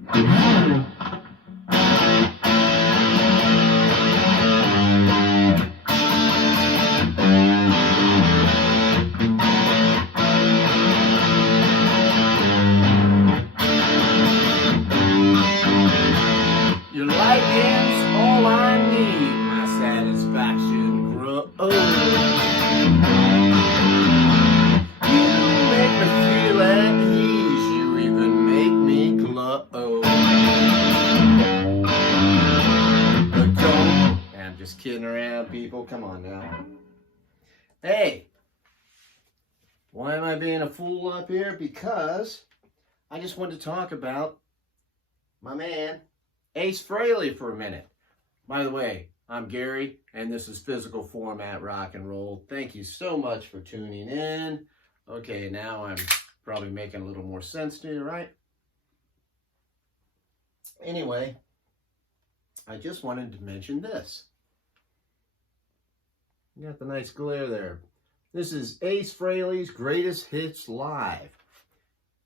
Your lightning's all I need, my satisfaction grows. You make me feel at ease, you even make me glow. But don't, I'm just kidding around, people, come on now. Hey, why am I being a fool up here? Because I just wanted to talk about my man, Ace Frehley, for a minute. By the way, I'm Gary, and this is Physical Format Rock and Roll. Thank you so much for tuning in. Okay, now I'm probably making a little more sense to you, right? Anyway, I just wanted to mention this. You got the nice glare there. This is Ace Frehley's Greatest Hits Live.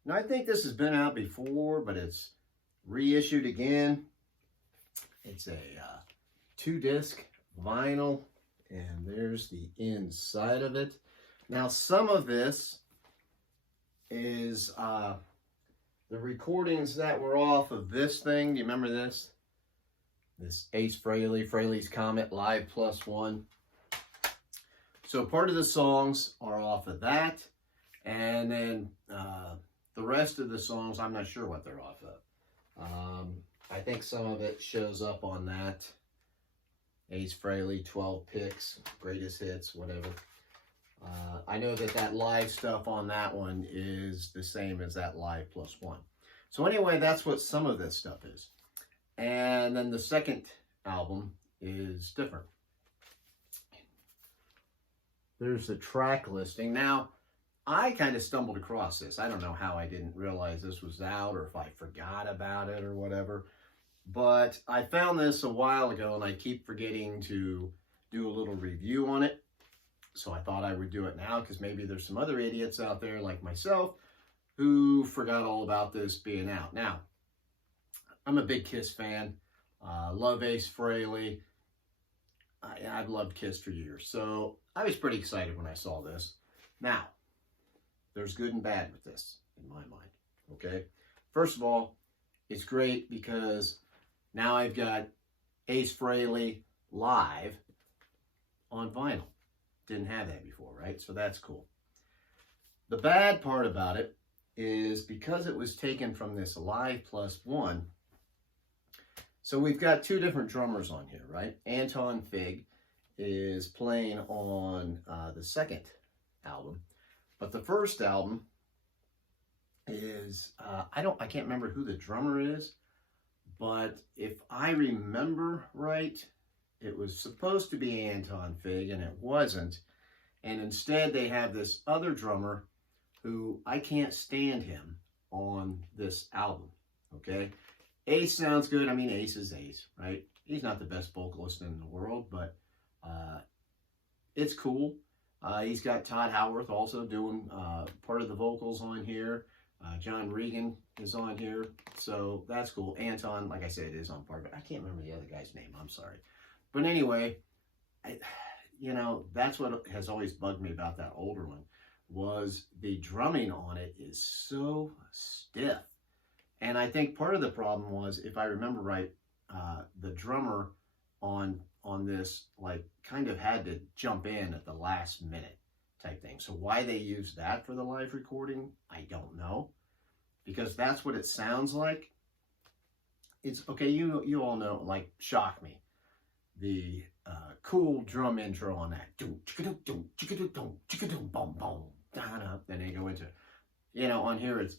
Now, I think this has been out before, but it's reissued again. It's a 2-disc vinyl, and there's the inside of it. Now, some of this is the recordings that were off of this thing. Do you remember this? This Ace Frehley, Frehley's Comet Live +1. So part of the songs are off of that, and then the rest of the songs, I'm not sure what they're off of. I think some of it shows up on that. Ace Frehley, 12 picks, greatest hits, whatever. I know that live stuff on that one is the same as that Live +1. So anyway, that's what some of this stuff is. And then the second album is different. There's the track listing. Now, I kind of stumbled across this. I don't know how I didn't realize this was out, or if I forgot about it or whatever. But I found this a while ago, and I keep forgetting to do a little review on it. So I thought I would do it now, because maybe there's some other idiots out there like myself who forgot all about this being out. Now, I'm a big Kiss fan. Love Ace Frehley. I've loved Kiss for years. So I was pretty excited when I saw this. Now, there's good and bad with this, in my mind, okay? First of all, it's great because now I've got Ace Frehley live on vinyl. Didn't have that before, right? So that's cool. The bad part about it is because it was taken from this Live +1, so we've got two different drummers on here, right? Anton Fig is playing on the second album. But the first album is, I can't remember who the drummer is, but if I remember right, it was supposed to be Anton Fig, and it wasn't. And instead, they have this other drummer who I can't stand him on this album, okay? Ace sounds good. I mean, Ace is Ace, right? He's not the best vocalist in the world, but it's cool. He's got Todd Howarth also doing part of the vocals on here. John Regan is on here, so that's cool. Anton, like I said, is on part of it. I can't remember the other guy's name. I'm sorry. But anyway, that's what has always bugged me about that older one, was the drumming on it is so stiff. And I think part of the problem was, if I remember right, the drummer on this, like, kind of had to jump in at the last minute type thing. So why they use that for the live recording, I don't know. Because that's what it sounds like. It's, okay, you all know, like, Shock Me. The cool drum intro on that. Then they go into it. On here it's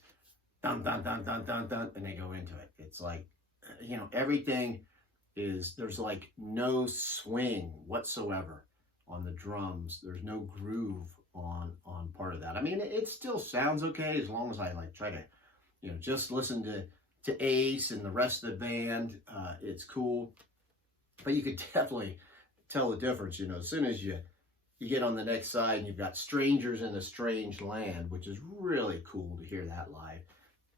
dun dun dun dun dun dun, and they go into it. It's like, everything is, there's like no swing whatsoever on the drums. There's no groove on part of that. I mean, it still sounds okay as long as I like try to, just listen to Ace and the rest of the band. It's cool, but you could definitely tell the difference. As soon as you get on the next side, and you've got Strangers in a Strange Land, which is really cool to hear that live.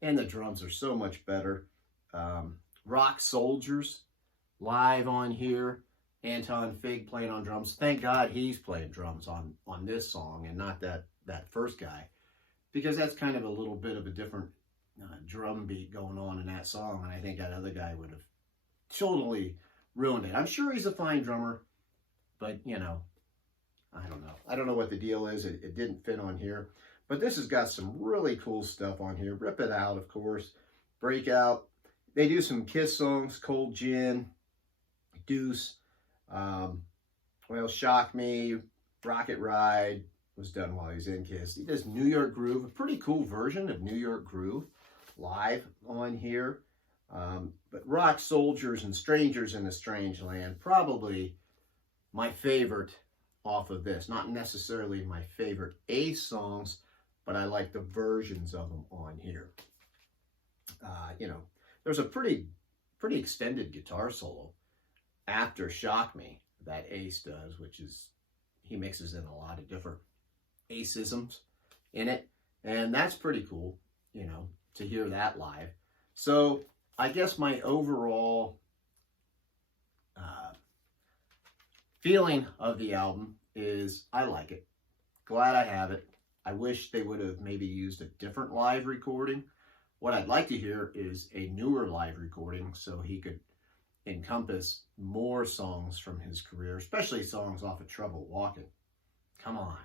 And the drums are so much better. Rock Soldiers live on here. Anton Fig playing on drums. Thank God he's playing drums on this song and not that first guy, because that's kind of a little bit of a different drum beat going on in that song, and I think that other guy would have totally ruined it. I'm sure he's a fine drummer, but you know, I don't know. I don't know what the deal is. It didn't fit on here, but this has got some really cool stuff on here. Rip It Out, of course. Breakout. They do some Kiss songs, Cold Gin, Deuce. Well, Shock Me, Rocket Ride was done while he was in Kiss. He does New York Groove, a pretty cool version of New York Groove live on here. But Rock Soldiers and Strangers in a Strange Land, probably my favorite off of this. Not necessarily my favorite Ace songs, but I like the versions of them on here. You know, there's a pretty extended guitar solo after Shock Me that Ace does, which is, he mixes in a lot of different Ace-isms in it, and that's pretty cool, you know, to hear that live. So I guess my overall feeling of the album is I like it. Glad I have it. I wish they would have maybe used a different live recording. What I'd like to hear is a newer live recording so he could encompass more songs from his career, especially songs off of Trouble Walking. Come on.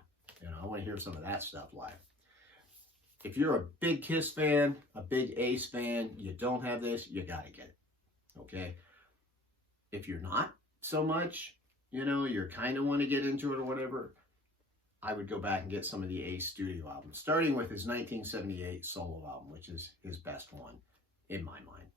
You know, I want to hear some of that stuff live. If you're a big Kiss fan, a big Ace fan, you don't have this, you got to get it. Okay? If you're not so much, you know, you're kind of want to get into it or whatever, I would go back and get some of the Ace studio albums, starting with his 1978 solo album, which is his best one in my mind.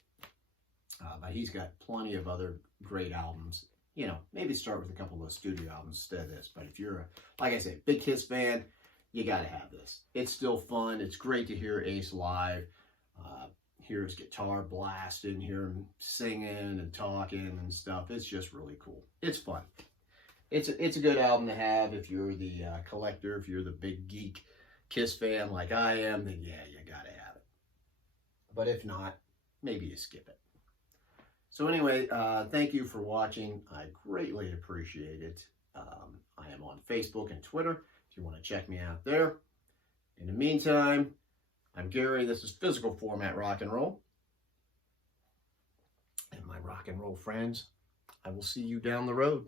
But he's got plenty of other great albums. You know, maybe start with a couple of those studio albums instead of this. But if you're, like I said, big Kiss fan, you got to have this. It's still fun. It's great to hear Ace live. Hear his guitar blasting, hear him singing and talking and stuff. It's just really cool. It's fun. It's a good album to have if you're the collector, if you're the big geek Kiss fan like I am, then yeah, you got to have it. But if not, maybe you skip it. So anyway, thank you for watching. I greatly appreciate it. I am on Facebook and Twitter if you want to check me out there. In the meantime, I'm Gary. This is Physical Format Rock and Roll. And my rock and roll friends, I will see you down the road.